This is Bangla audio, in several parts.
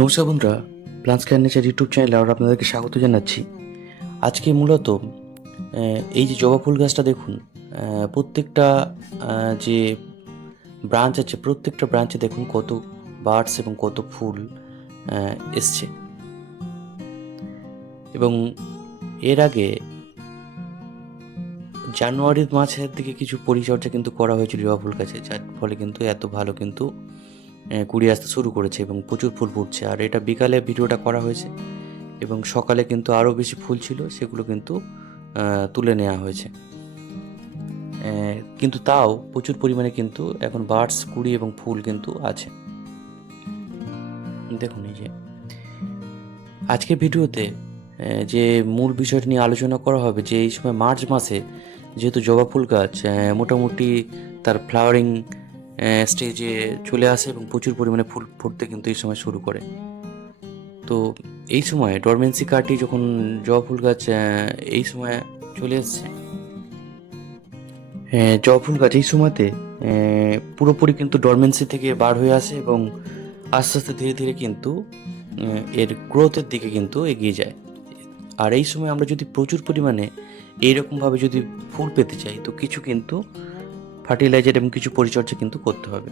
নমস্কার বন্ধুরা, প্লান্টস কেয়ার নেচার ইউটিউব চ্যানেলে আবার আপনাদেরকে স্বাগত জানাচ্ছি। আজকে মূলত এই যে জবা ফুল গাছটা দেখুন, প্রত্যেকটা যে ব্রাঞ্চ আছে প্রত্যেকটা ব্রাঞ্চে দেখুন কত বার্ডস এবং কত ফুল এসছে। এবং এর আগে জানুয়ারির মাসের দিকে কিছু পরিচর্যা কিন্তু করা হয়েছিল জবা ফুল গাছে, যার ফলে কিন্তু এত ভালো কিন্তু কুড়ি আসতে শুরু করেছে এবং প্রচুর ফুল ফুটছে। আর এটা বিকালে ভিডিওটা করা হয়েছে এবং সকালে কিন্তু আরও বেশি ফুল ছিল, সেগুলো কিন্তু তুলে নেওয়া হয়েছে। কিন্তু তাও প্রচুর পরিমাণে কিন্তু এখন বার্ডস, কুড়ি এবং ফুল কিন্তু আছে। দেখুন এই যে আজকের ভিডিওতে যে মূল বিষয়টি নিয়ে আলোচনা করা হবে, যে এই সময় মার্চ মাসে যেহেতু জবা ফুল গাছ মোটামুটি তার ফ্লাওয়ারিং স্টেজে চলে আসে এবং প্রচুর পরিমাণে ফুল ফুটতে কিন্তু এই সময় শুরু করে। তো এই সময় ডরমেন্সি কাটি যখন জবা ফুল গাছ এই সময় চলে এসছে, জবা ফুল গাছ এই সময়তে পুরোপুরি কিন্তু ডরমেন্সি থেকে বার হয়ে আসে এবং আস্তে আস্তে ধীরে ধীরে কিন্তু এর গ্রোথের দিকে কিন্তু এগিয়ে যায়। আর এই সময় আমরা যদি প্রচুর পরিমাণে এইরকমভাবে যদি ফুল পেতে চাই, তো কিছু কিন্তু ফার্টিলাইজার এবং কিছু পরিচর্যা কিন্তু করতে হবে।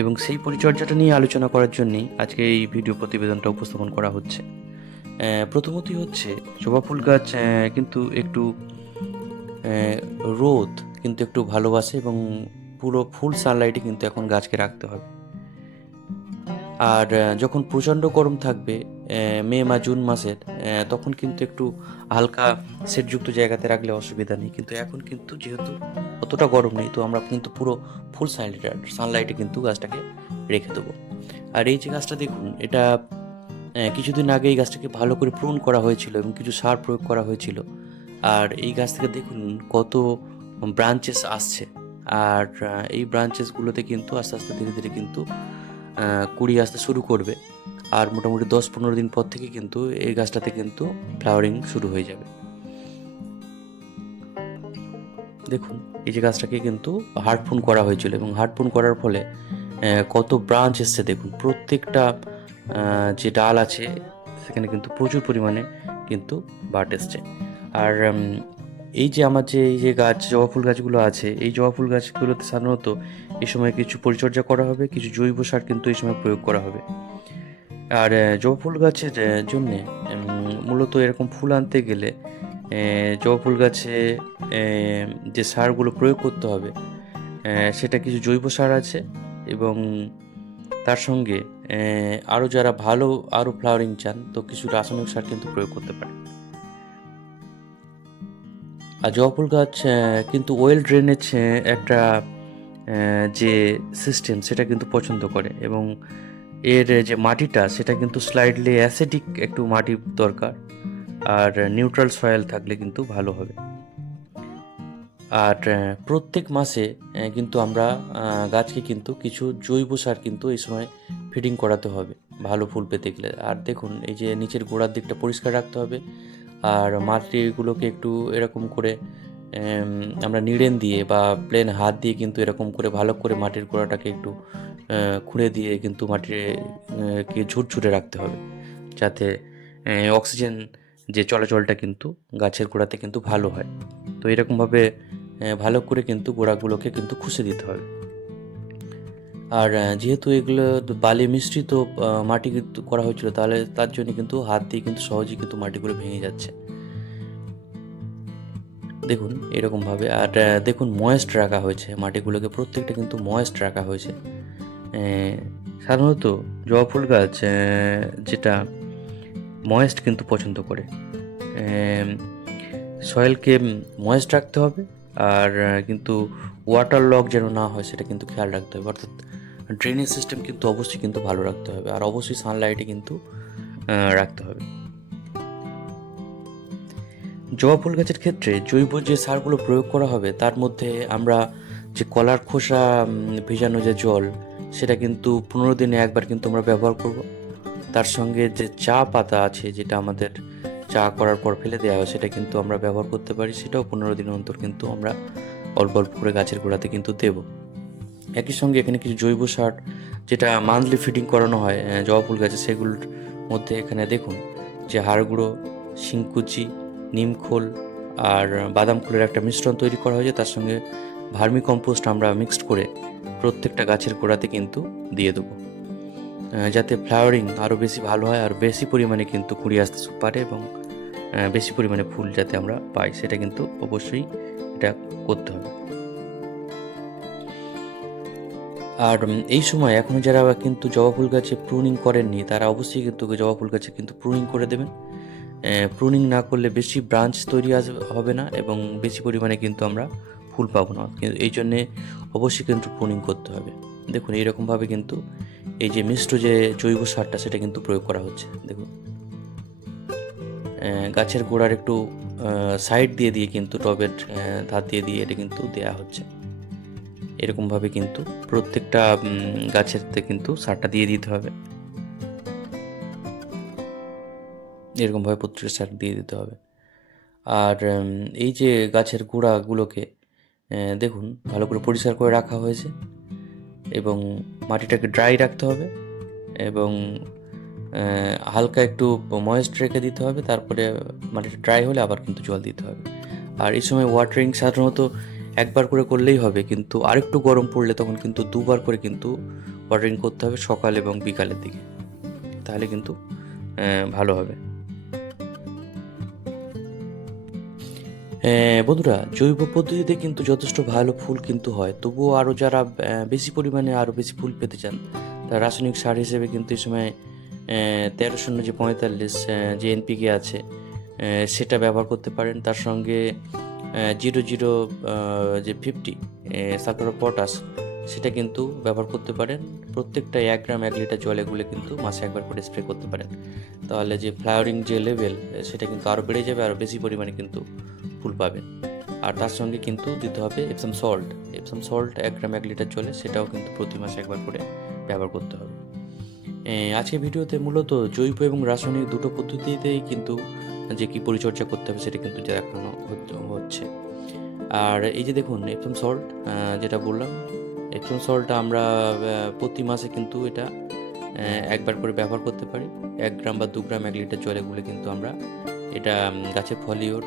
এবং সেই পরিচর্যাটা নিয়ে আলোচনা করার জন্যই আজকে এই ভিডিও প্রতিবেদনটা উপস্থাপন করা হচ্ছে। প্রথমতই হচ্ছে জবা ফুল গাছ কিন্তু একটু রোদ কিন্তু একটু ভালোবাসে এবং পুরো ফুল সানলাইটে কিন্তু এখন গাছকে রাখতে হবে। আর যখন প্রচণ্ড গরম থাকবে মে বা জুন মাসের, তখন কিন্তু একটু হালকা সেটযুক্ত জায়গাতে রাখলে অসুবিধা নেই। কিন্তু এখন কিন্তু যেহেতু অতটা গরম নেই, তো আমরা কিন্তু পুরো ফুল সানলাইটে কিন্তু গাছটাকে রেখে দেবো। আর এই যে গাছটা দেখুন, এটা কিছুদিন আগে এই গাছটাকে ভালো করে প্রুন করা হয়েছিল এবং কিছু সার প্রয়োগ করা হয়েছিল। আর এই গাছ থেকে দেখুন কত ব্রাঞ্চেস আসছে। আর এই ব্রাঞ্চেসগুলোতে কিন্তু আস্তে আস্তে ধীরে ধীরে কিন্তু কুড়ি আসতে শুরু করবে। আর মোটামুটি 10-15 দিন পর থেকে কিন্তু এই গাছটাতে কিন্তু ফ্লাওয়ারিং শুরু হয়ে যাবে। দেখুন এই যে গাছটাকে কিন্তু হার্ডপুন করা হয়েছিল এবং হার্ডপুন করার ফলে কত ব্রাঞ্চ এসছে দেখুন। প্রত্যেকটা যে ডাল আছে সেখানে কিন্তু প্রচুর পরিমাণে কিন্তু বাট এসছে। আর এই যে আমার যে এই যে গাছ জবা ফুল গাছগুলো আছে, এই জবা ফুল গাছগুলোতে সাধারণত এই সময় কিছু পরিচর্যা করা হবে, কিছু জৈব সার কিন্তু এই সময় প্রয়োগ করা হবে। আর জবা ফুল গাছের জন্যে মূলত এরকম ফুল আনতে গেলে জবা ফুল গাছে যে সারগুলো প্রয়োগ করতে হবে, সেটা কিছু জৈব সার আছে এবং তার সঙ্গে আরও যারা ভালো আরও ফ্লাওয়ারিং চান, তো কিছু রাসায়নিক সার কিন্তু প্রয়োগ করতে পারে। আর জবা ফুল গাছ কিন্তু ওয়েল ড্রেনেজ একটা যে সিস্টেম সেটা কিন্তু পছন্দ করে এবং এর যে মাটিটা সেটা কিন্তু স্লাইডলি অ্যাসিডিক একটু মাটি দরকার। আর নিউট্রাল সয়েল থাকলে কিন্তু ভালো হবে। আর প্রত্যেক মাসে কিন্তু আমরা গাছকে কিন্তু কিছু জৈব সার কিন্তু এই সময় ফিডিং করাতে হবে ভালো ফুল পেতে গেলে। আর দেখুন এই যে নিচের গোড়ার দিকটা পরিষ্কার রাখতে হবে। আর মাটিগুলোকে একটু এরকম করে আমরা নিড়েন দিয়ে বা প্লেন হাত দিয়ে কিন্তু এরকম করে ভালো করে মাটির গোড়াটাকে একটু খুঁড়ে দিয়ে কিন্তু মাটির কে ঝুরঝুরে রাখতে হবে, যাতে অক্সিজেন যে চলাচলটা কিন্তু গাছের গোড়াতে কিন্তু ভালো হয়। তো এরকমভাবে ভালো করে কিন্তু গোড়াগুলোকে কিন্তু খুঁজে দিতে হবে। আর যেহেতু এগুলো বালি মিশ্রিত মাটি কিন্তু করা হয়েছিল, তাহলে তার জন্য কিন্তু হাত দিয়ে কিন্তু সহজেই কিন্তু মাটিগুলো ভেঙে যাচ্ছে দেখুন এরকমভাবে। আর দেখুন ময়েস্ট রাখা হয়েছে মাটিগুলোকে, প্রত্যেকটা কিন্তু ময়েস্ট রাখা হয়েছে। সাধারণত জবা ফুল গাছ যেটা ময়েস্ট কিন্তু পছন্দ করে। সয়েলকে ময়েস্ট রাখতে হবে। আর কিন্তু ওয়াটার লক যেন না হয় সেটা কিন্তু খেয়াল রাখতে হবে। অর্থাৎ ড্রেনেজ সিস্টেম কিন্তু অবশ্যই কিন্তু ভালো রাখতে হবে। আর অবশ্যই সানলাইটে কিন্তু রাখতে হবে। জবা ফুল গাছের ক্ষেত্রে জৈব যে সারগুলো প্রয়োগ করা হবে, তার মধ্যে আমরা যে কলার খোসা ভেজানো যে জল, সেটা কিন্তু 15 দিনে একবার কিন্তু আমরা ব্যবহার করব। তার সঙ্গে যে চা পাতা আছে, যেটা আমাদের চা করার পর ফেলে দেওয়া হয়, সেটা কিন্তু আমরা ব্যবহার করতে পারি। সেটাও 15 দিন অন্তর কিন্তু আমরা অল্প অল্প করে গাছের গোড়াতে কিন্তু দেব। একই সঙ্গে এখানে কিছু জৈব সার যেটা মান্থলি ফিডিং করানো হয় জবা ফুল গাছে, সেগুলোর মধ্যে এখানে দেখুন যে হাড় গুঁড়ো, শিংকুচি, নিমখোল আর বাদাম খোলের একটা মিশ্রণ তৈরি করা হয়েছে। তার সঙ্গে ভার্মি কম্পোস্ট আমরা মিক্সড করে প্রত্যেকটা গাছের গোড়াতে কিন্তু দিয়ে দেবো, যাতে ফ্লাওয়ারিং আরও বেশি ভালো হয় আর বেশি পরিমাণে কিন্তু কুড়ি আসতে পারে এবং বেশি পরিমাণে ফুল যাতে আমরা পাই, সেটা কিন্তু অবশ্যই এটা করতে হবে। আর এই সময় এখনও যারা কিন্তু জবা ফুল গাছে প্রুনিং করেননি তারা অবশ্যই কিন্তু জবা ফুল গাছে কিন্তু প্রুনিং করে দেবেন। প্রুনিং না করলে বেশি ব্রাঞ্চ তৈরি হবে না এবং বেশি পরিমাণে কিন্তু আমরা ফুল পাবো না, কিন্তু এই জন্যে অবশ্যই কিন্তু প্রুনিং করতে হবে। দেখুন এইরকমভাবে কিন্তু এই যে মিশ্র যে জৈব সারটা সেটা কিন্তু প্রয়োগ করা হচ্ছে। দেখুন গাছের গোড়ার একটু সাইড দিয়ে দিয়ে কিন্তু টবের ধার দিয়ে দিয়ে এটা কিন্তু দেয়া হচ্ছে। এরকমভাবে কিন্তু প্রত্যেকটা গাছেরতে কিন্তু সারটা দিয়ে দিতে হবে, এরকমভাবে প্রত্যেকটা সার দিয়ে দিতে হবে। আর এই যে গাছের গোড়াগুলোকে দেখুন ভালো করে পরিষ্কার করে রাখা হয়েছে এবং মাটিটাকে ড্রাই রাখতে হবে এবং হালকা একটু ময়েস্ট রেখে দিতে হবে, তারপরে মাটিটা ড্রাই হলে আবার কিন্তু জল দিতে হবে। আর এই সময় ওয়াটারিং সাধারণত একবার করে করলেই হবে, কিন্তু আরেকটু গরম পড়লে তখন কিন্তু দুবার করে কিন্তু ওয়াটারিং করতে হবে, সকাল এবং বিকালের দিকে, তাহলে কিন্তু ভালো হবে। বন্ধুরা, জৈব পদ্ধতিতে কিন্তু যথেষ্ট ভালো ফুল কিন্তু হয়, তবুও আরও যারা বেশি পরিমাণে আরও বেশি ফুল পেতে চান তারা রাসায়নিক সার হিসেবে কিন্তু এই সময় 13-0-45 যে এনপিকে আছে সেটা ব্যবহার করতে পারেন। তার সঙ্গে 0-0 যে 50 সালফার অফ পটাশ সেটা কিন্তু ব্যবহার করতে পারেন। প্রত্যেকটা 1 গ্রাম 1 লিটার জলে গুলে কিন্তু মাসে একবার করে স্প্রে করতে পারেন, তাহলে যে ফ্লাওয়ারিং যে লেভেল সেটা কিন্তু আরও বেড়ে যাবে, আরও বেশি পরিমাণে কিন্তু ফুল পাবেন। আর তার সঙ্গে কিন্তু দিতে হবে এপসাম সল্ট 1 গ্রাম 1 লিটার জলে, সেটাও কিন্তু প্রতি মাসে একবার করে ব্যবহার করতে হবে। আজকের ভিডিওতে মূলত জৈব এবং রাসায়নিক দুটো পদ্ধতিতেই কিন্তু যে কি পরিচর্যা করতে হবে সেটা কিন্তু দেখানো হচ্ছে। আর এই যে দেখুন এপসাম সল্ট যেটা বললাম, এপসাম সল্টটা আমরা প্রতি মাসে কিন্তু এটা একবার করে ব্যবহার করতে পারি। 1 গ্রাম বা 2 গ্রাম 1 লিটার জলে গুলে কিন্তু আমরা এটা গাছের ফলিওর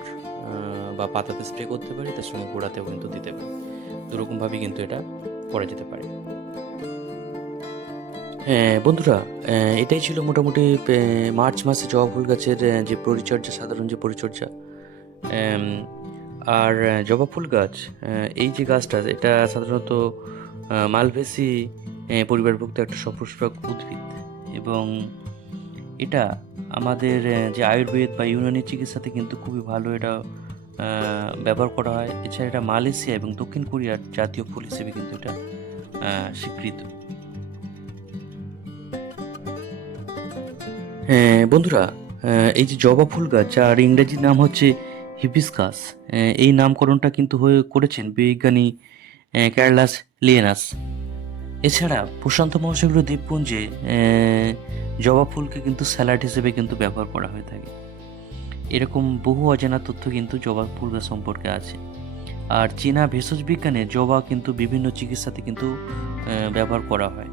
বা পাতাতে স্প্রে করতে পারি, তার সঙ্গে গোড়াতেও কিন্তু দিতে পারি। দুরকমভাবেই কিন্তু এটা করা যেতে পারে। বন্ধুরা, এটাই ছিল মোটামুটি মার্চ মাসে জবা ফুল গাছের যে পরিচর্যা, সাধারণ যে পরিচর্যা। আর জবা ফুল গাছ এই যে গাছটা, এটা সাধারণত মালভেসি পরিবারভুক্ত একটা সপুষ্পক উদ্ভিদ এবং এটা আমাদের যে আয়ুর্বেদ বা ইউনানি চিকিৎসাতে কিন্তু খুবই ভালো এটা ব্যবহার করা হয়। এছাড়া এটা মালয়েশিয়া এবং দক্ষিণ কোরিয়ার জাতীয় ফুল হিসেবে কিন্তু এটা স্বীকৃত। বন্ধুরা, এই যে জবা ফুল গাছ যার ইংরেজি নাম হচ্ছে হিবিস্কাস, এই নামকরণটা কিন্তু করেছেন বিজ্ঞানী ক্যারলাস লিয়েনাস। এছাড়া প্রশান্ত মহাসাগরীয় দ্বীপপুঞ্জে জবা ফুলকে কিন্তু স্যালাড হিসেবে কিন্তু ব্যবহার করা হয়ে থাকে। এরকম বহু অজানা তথ্য কিন্তু জবা ফুল গাছ সম্পর্কে আছে। আর চীনা ভেষজ বিজ্ঞানে জবা কিন্তু বিভিন্ন চিকিৎসাতে কিন্তু ব্যবহার করা হয়।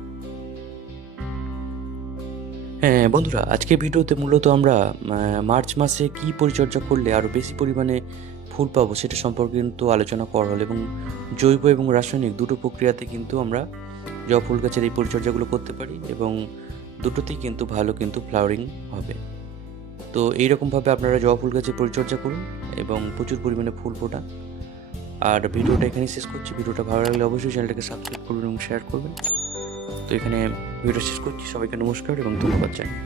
বন্ধুরা, আজকে ভিডিওতে মূলত আমরা মার্চ মাসে কি পরিচর্যা করলে আরও বেশি পরিমাণে ফুল পাবো সেটা সম্পর্কে কিন্তু আলোচনা করা হলো এবং জৈব এবং রাসায়নিক দুটো প্রক্রিয়াতে কিন্তু আমরা জবা ফুল গাছের এই পরিচর্যাগুলো করতে পারি এবং দুটোতেই কিন্তু ভালো কিন্তু ফ্লাওয়ারিং হবে। তো এইরকমভাবে আপনারা জবা ফুল গাছের পরিচর্যা করুন এবং প্রচুর পরিমাণে ফুল ফোটান। আর ভিডিওটা এখানে শেষ করছি। ভিডিওটা ভালো লাগলে অবশ্যই চ্যানেলটাকে সাবস্ক্রাইব করবেন এবং শেয়ার করবেন। তো এখানে ভিডিও শেষ করছি। সবাইকে নমস্কার এবং ধন্যবাদ জানাই।